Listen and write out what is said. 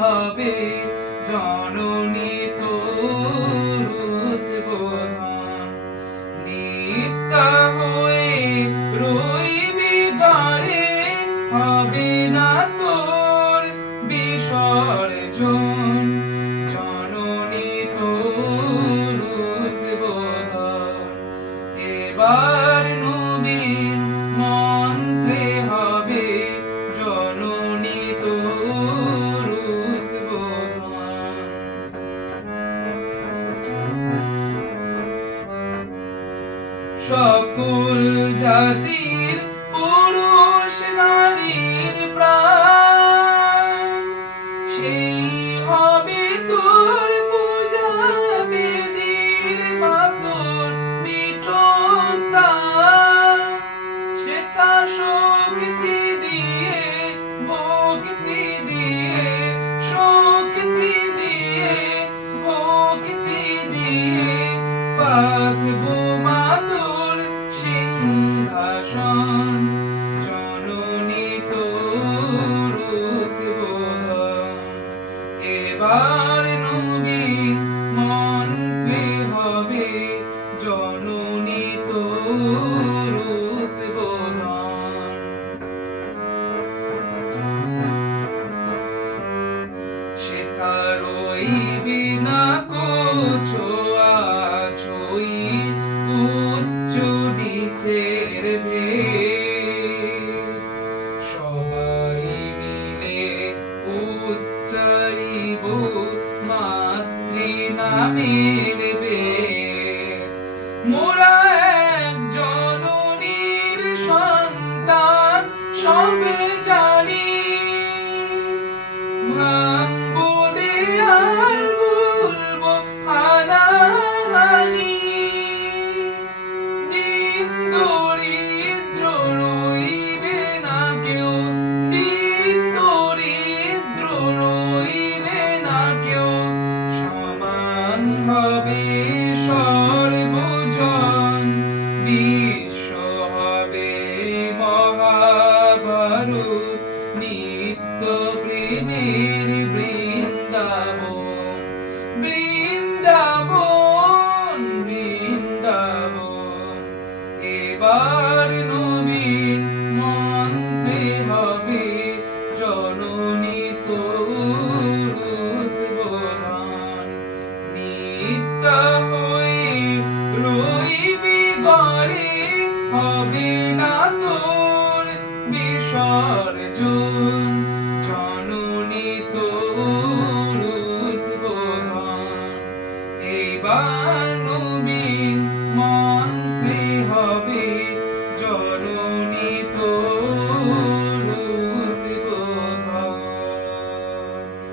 হবে জননী তোর উদ্বোধন। নিত্য হয়ে রইবি ঘরে, হবে না তোর বিসর্জন, জননী তোর উদ্বোধন। এবার নবীন মন্ত্রে হবে জননী তোর উদ্বোধন। সকল জাতির পুরুষ নারীর প্রাণ, সেই হবে তোর পূজা বেদীর মাতর পীঠস্থান। সেথা শক্তি দিয়ে, ভক্তি দিয়ে, শক্তি দিয়ে, ভক্তি দিয়ে পাতবো মাতর সিংহাসন, জননী তোর উদ্বোধন। এবার নবীন মন্ত্রে হবে জননী তোর উদ্বোধন। সেথা রইবি না ছোঁয়াছুঁই, উচ্চ নিচের ভেদ। সবাই মিলে উচ্চারিব মাতৃনামে,